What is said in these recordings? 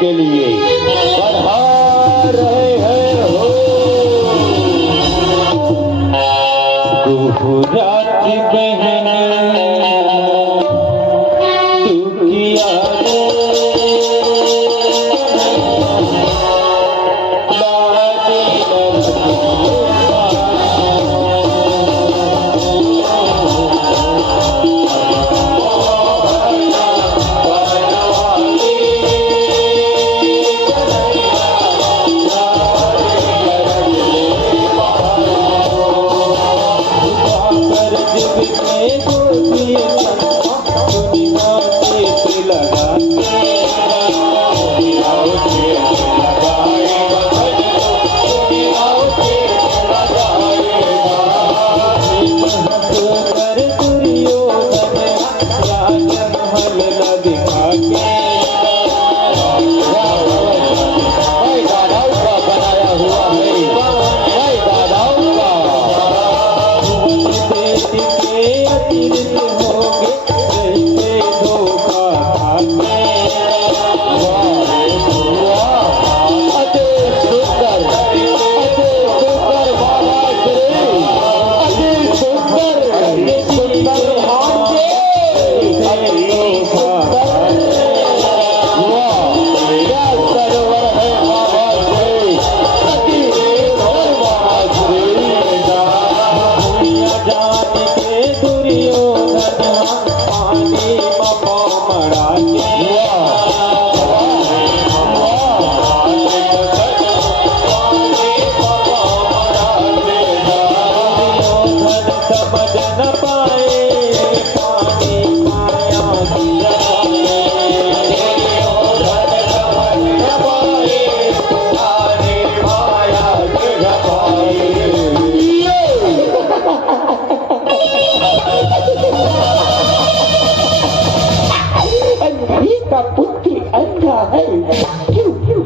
के लिए पधार रहे हैं हो। गुजरात बहन तू किया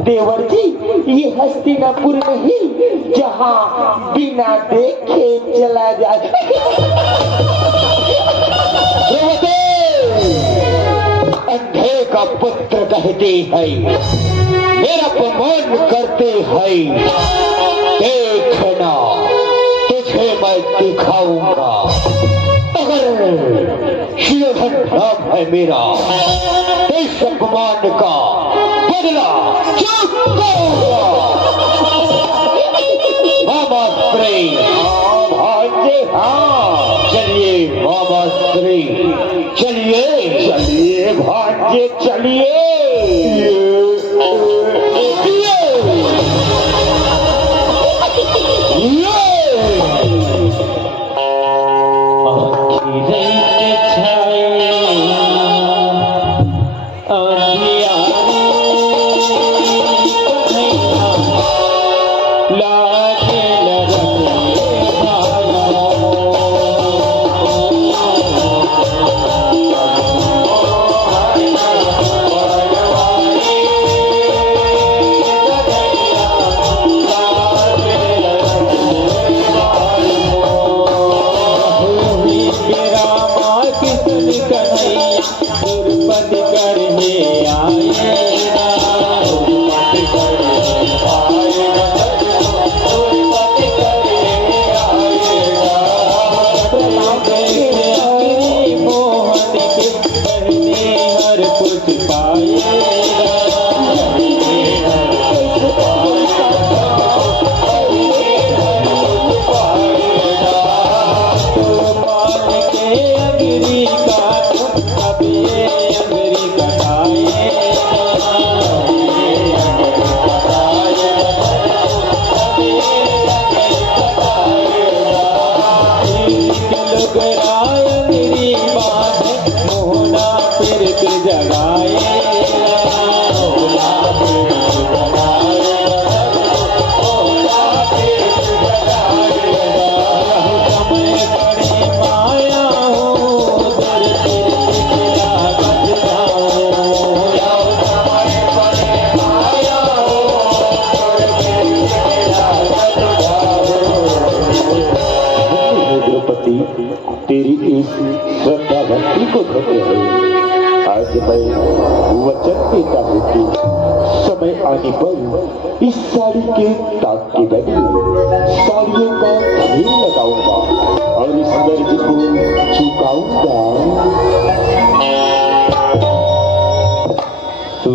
देवर जी, ये हस्तिनापुर नहीं जहाँ बिना देखे चला जाए। अंधे का पुत्र कहते हैं, मेरा अपमान करते हैं। देखना तुझे मैं दिखाऊंगा। अगर शिरोधन नाम है मेरा, इस अपमान का बदला मामा श्री। हाँ चलिए मामा श्री, चलिए चलिए भाग्य चलिए। तेरी इस श्रद्धा भक्ति को धन्य है। आज मैं वचन देता हूँ कि आने पर इस साड़ी के ताक की बनी साड़ियों का ढेर लगाऊंगा और इस दर्द को चुकाऊंगा। तू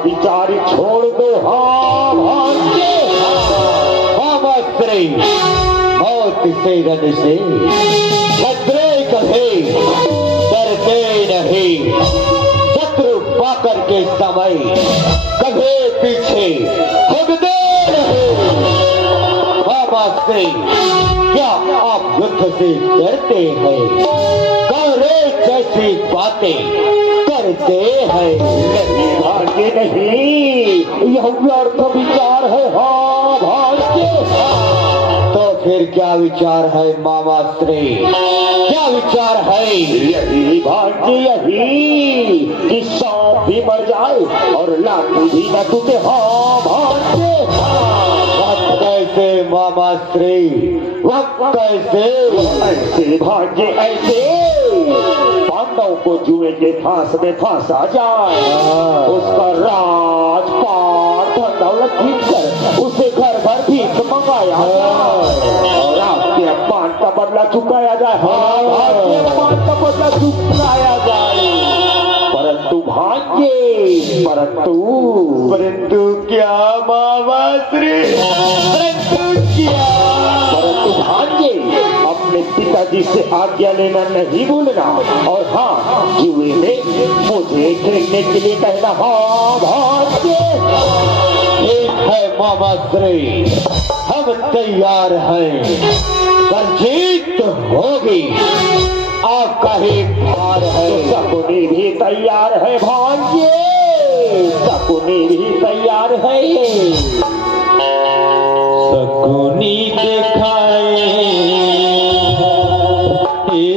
विचार छोड़ दो। हाँ भाग्य मौत से रन से खतरे कभी डरते नहीं। शत्रु पाकर के समय कभी पीछे हटते नहीं। बाबा से क्या आप युद्ध से डरते हैं? करे जैसी बातें करते हैं। नहीं भाग्य नहीं, यह व्यर्थ विचार है। हाँ भाग्य तो फिर क्या विचार है मामा श्री? क्या विचार है? यही भाग्य, यही कि सांप भी मर जाए और लाठी भी न टूटे। हाँ भाग्य कैसे मामा श्री? वक्त कैसे? ऐसे भाग्य ऐसे पांडव को जुए के फांस में फांसा जाए, उसका राजपाट दौलत जीत कर उसे घर भर भीख मंगाया और आपके अपमान का बदला चुकाया जाए। हाँ आपके अपमान का बदला चुकाया जाए। परंतु भाग्य परंतु क्या मामा श्री? परंतु भाग्य अपने पिताजी से आज्ञा लेना नहीं भूलना और हाँ जुए में मुझे खेलने के लिए कहना। हाँ भाग्य ठीक है मामा श्री, हम तैयार हैं। पर जीत होगी आपका ही भार है। शकुनी भी तैयार है भाग्य, शकुनी भी तैयार है। शकुनी दिखाए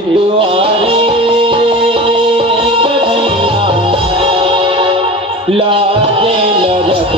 दुआरे लागे लरक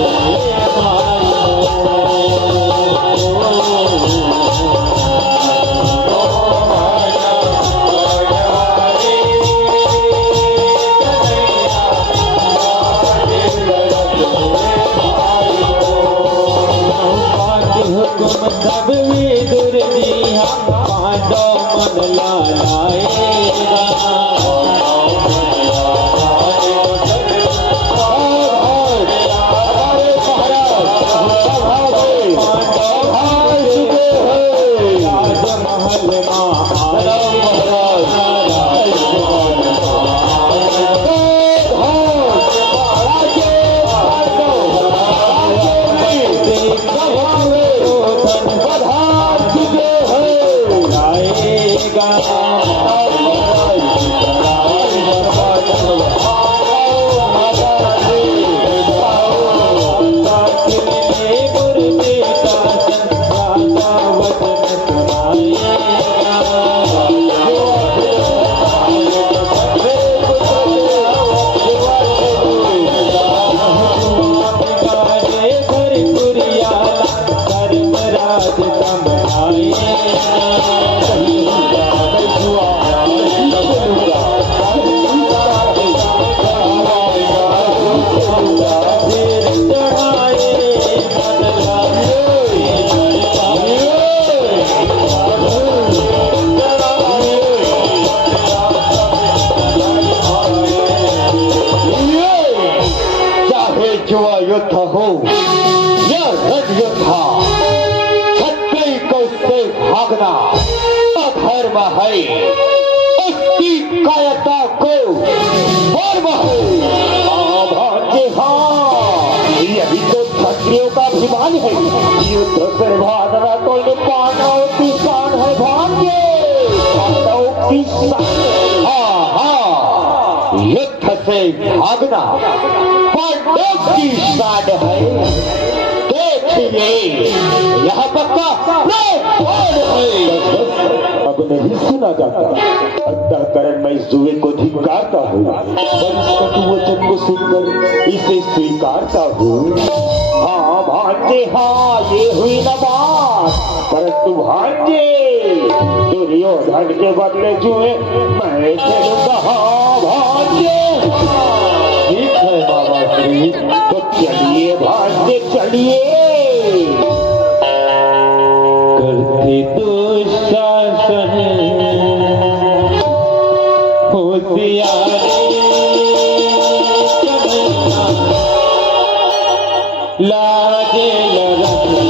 भागना अधर्म है, उसकी कायरता को धर्म है। भाग्य हाँ, यही तो क्षत्रियों का अभिमान है। युद्ध से भागना तो इन पांडवों की शान है। भाग्य पांडवों की शान, हाँ हाँ, युद्ध से भागना पांडवों की शान है। देखिए यहाँ पक्का अब नहीं सुना जाता। अंतःकरण मैं इस जुए को धिक्कारता हूँ और इस कटु वचन को सुनकर इसे स्वीकारता हूँ। हाँ भांजे, हाँ ये हुई न बात, परंतु भांजे दुर्योधन के बदले जुए मैं खेलूंगा। हाँ भांजे, ठीक है बाबा श्री, तो चलिए भांजे चलिए। करते दुशासन होशियारी लाजे लरते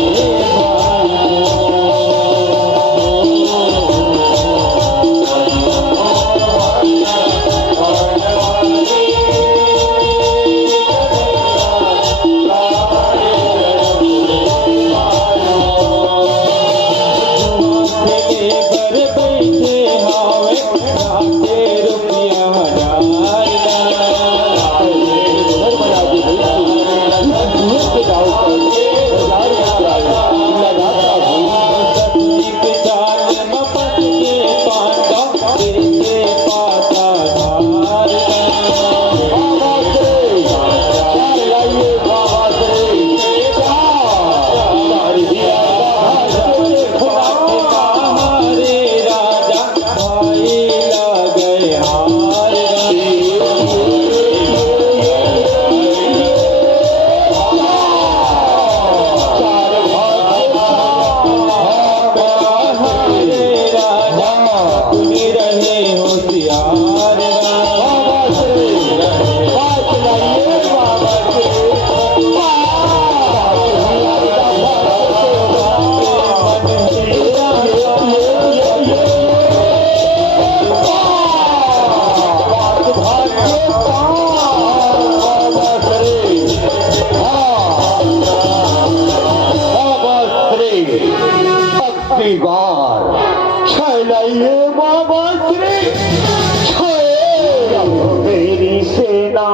मेरी सेना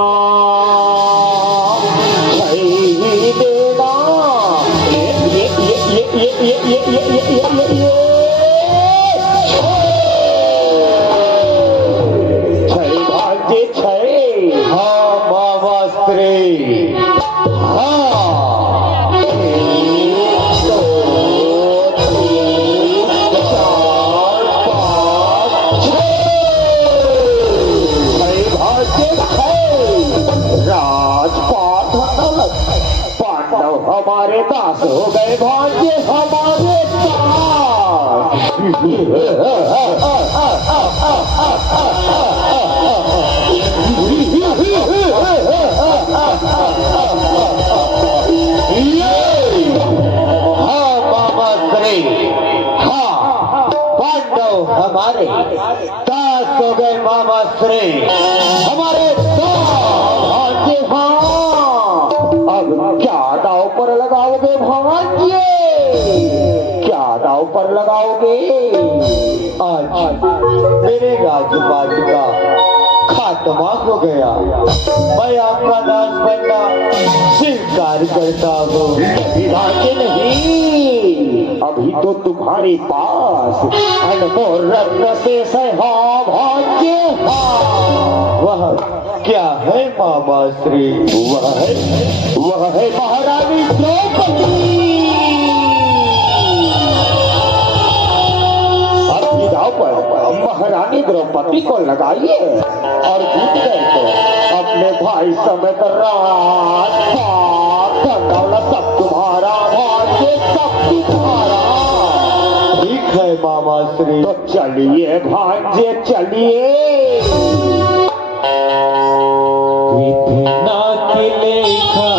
हमारे दास हो गए। भाग्य हमारे हाँ बाबा श्री, हाँ पांडव हमारे दास हो गए। मामा श्री हमारे भाग्य, हाँ अब क्या दाव पर लगाओगे भाग्य, क्या दाव पर लगाओगे? आज मेरे राजपाट का खात्मा हो गया, मैं आपका दास बनना स्वीकार करता हूँ। नहीं, अभी तो तुम्हारे पास अनमोल रत्न शेष है। हाँ भाग्य, हाँ वह क्या है मामा श्री? वह है महारानी द्रौपदी। महारानी द्रौपदी को लगाइए और जीत गए तो अपने भाई समेत राजपाट दौलत सब तुम्हारा, भाग्य सब तुम्हारा। ठीक है मामा श्री, तो चलिए भांजे चलिए। विधना की लेखा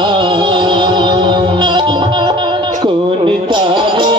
कौन तारे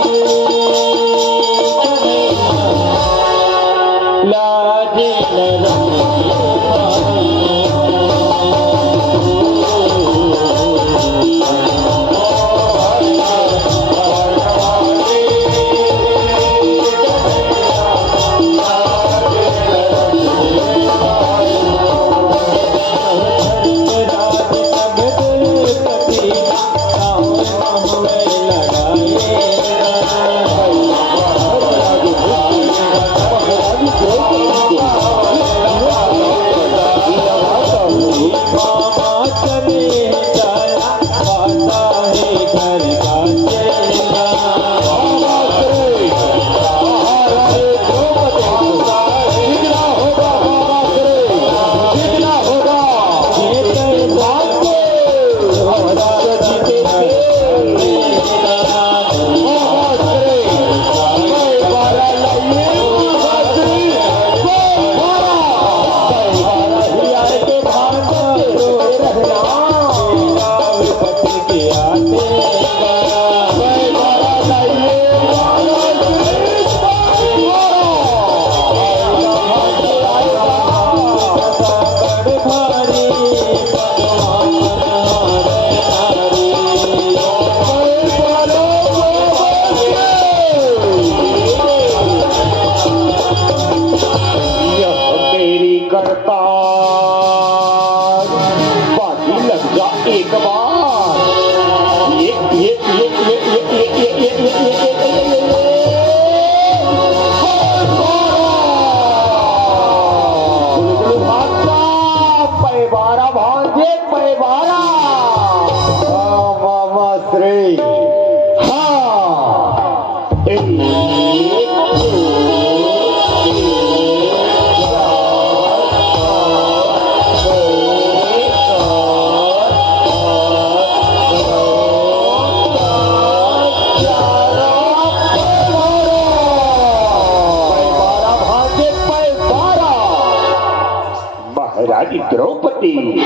द्रौपदी।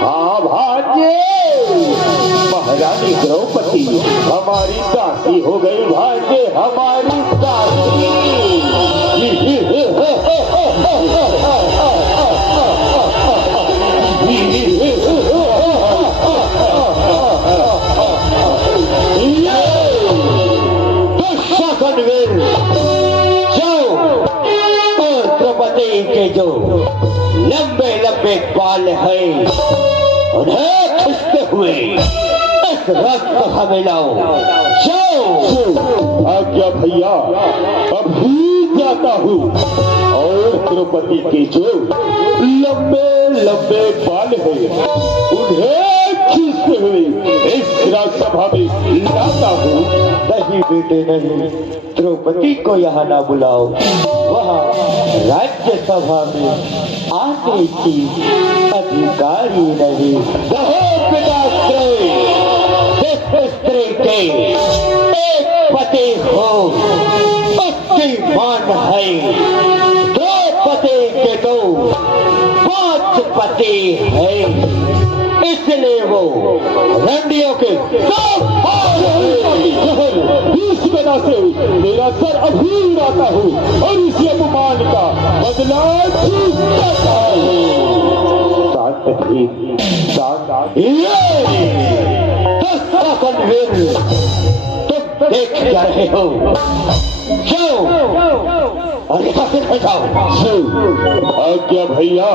हाँ भांजे, महारानी द्रौपदी हमारी दासी हो गई भांजे, हमारी दासी। के जो लंबे लंबे बाल हैं उन्हें खींचते हुए इस रास्ते हमें लाओ। आज्ञा भैया, अभी जाता हूँ। और द्रौपदी के जो लंबे लंबे बाल हैं उन्हें खींचते हुए इस राजसभा में लाता हूँ। नहीं बेटे नहीं, द्रौपदी को यहाँ ना बुलाओ, वहाँ राज्यसभा में आने की अधिकारी नहीं। जिस स्त्री के एक पति हो उसकी मान है, दो पति के तो 5 पति है, इसलिए वो रंडियों के बीच बना से मेरा सर अभी आता हूँ और इसी अपमान का बदला चूकता हूँ। तुम देख जा रहे हो, जाओ और यहाँ से हटाओ। आज्ञा भैया।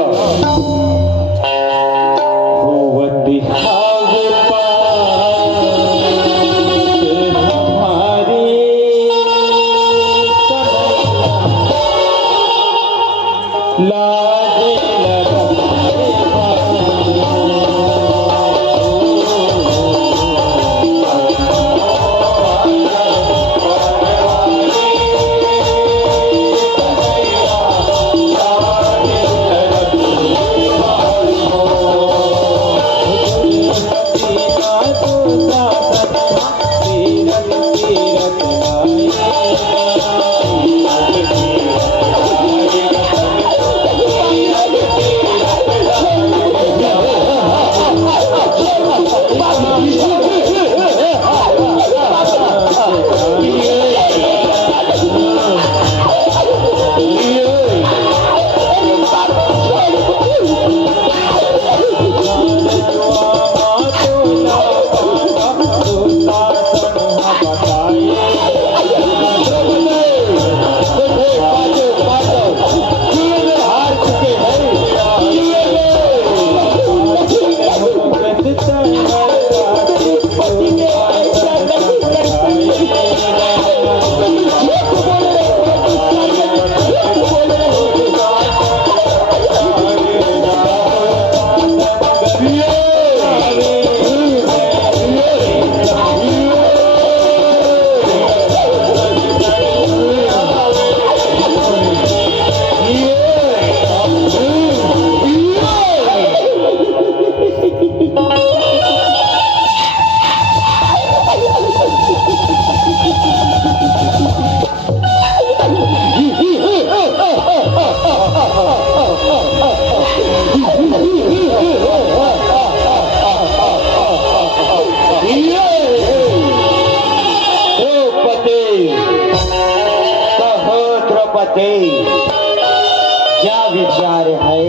क्या विचार है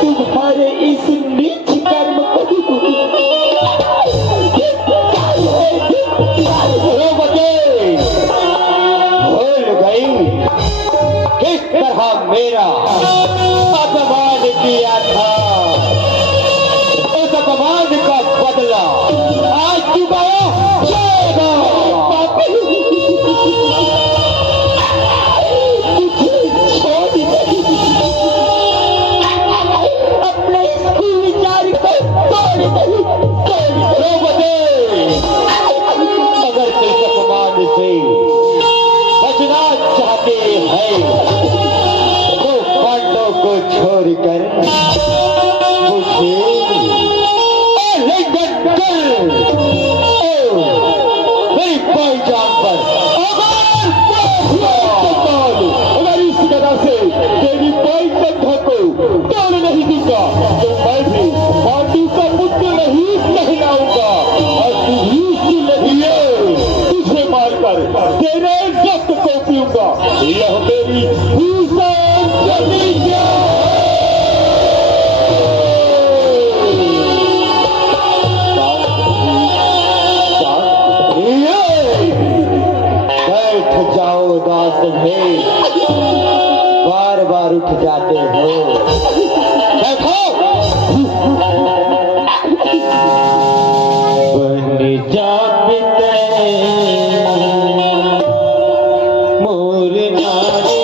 तुम्हारे इस नीच कर्म को? भूल गई किस तरह मेरा अपमान किया था, उस अपमान का बदला आज चुकाया जाएगा। बचना चाहते हैं तो पांडवों को छोड़कर मुझे मेरी पहचान पर अगर इस तरह से तेरी पहचान को तोड़ नहीं दूंगा तो यह मेरी भीषण प्रतिज्ञा बैठ जाओ दास भाई, बार बार उठ जाते हो। देखो बन जा मोर नारी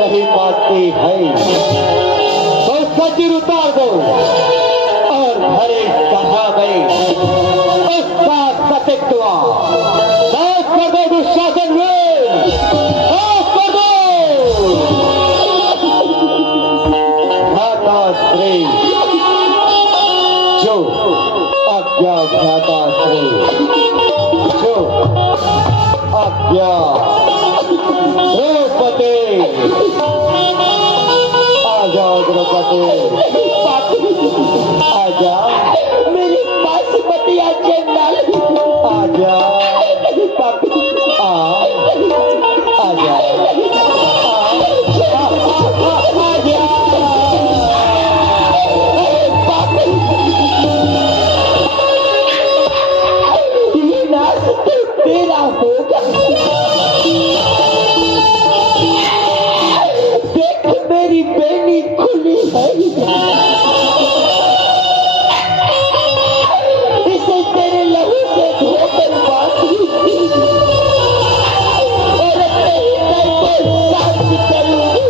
नहीं मानती है तो सचिर उतार दो और भरे सभा में उसका सतित्व नाश कर दो। दुशासन में नाश कर दो। भ्राता श्री जो आज्ञा, भ्राता श्री जो आज्ञा। द्रौपदी आजा, द्रौपदी आजा मेरे पास बतिया चंदन आजा आजा ये नाच तेरा होगा। मेरी बेनी खुली है, इसे तेरे लहू से धोकर बांधूं और अपने हृदय को शांत करूंगी।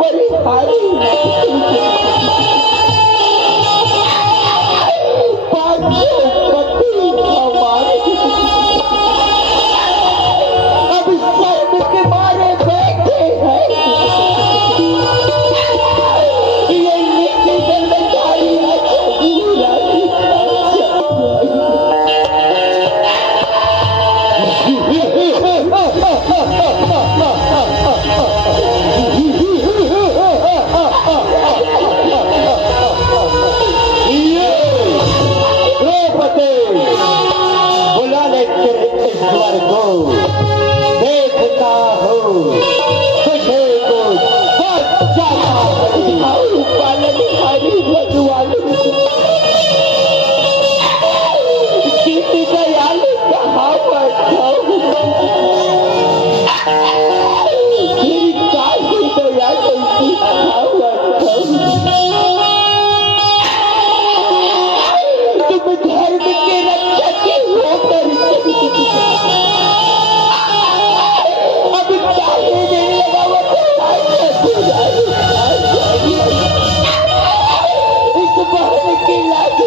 परिहारी पति हमारे अब स्वर्ग के मारे बैठे हैं। ये नीचे जिम्मेदारी ईश्वर को देखता हो तुझे को सच्चा पालन हरी भगवान किसी दयाल कहावत मेरी काशी दया कैसी कहावत तुम धर्म के रक्षक होकर अब चाहे नहीं लगावत इस बहन की लाज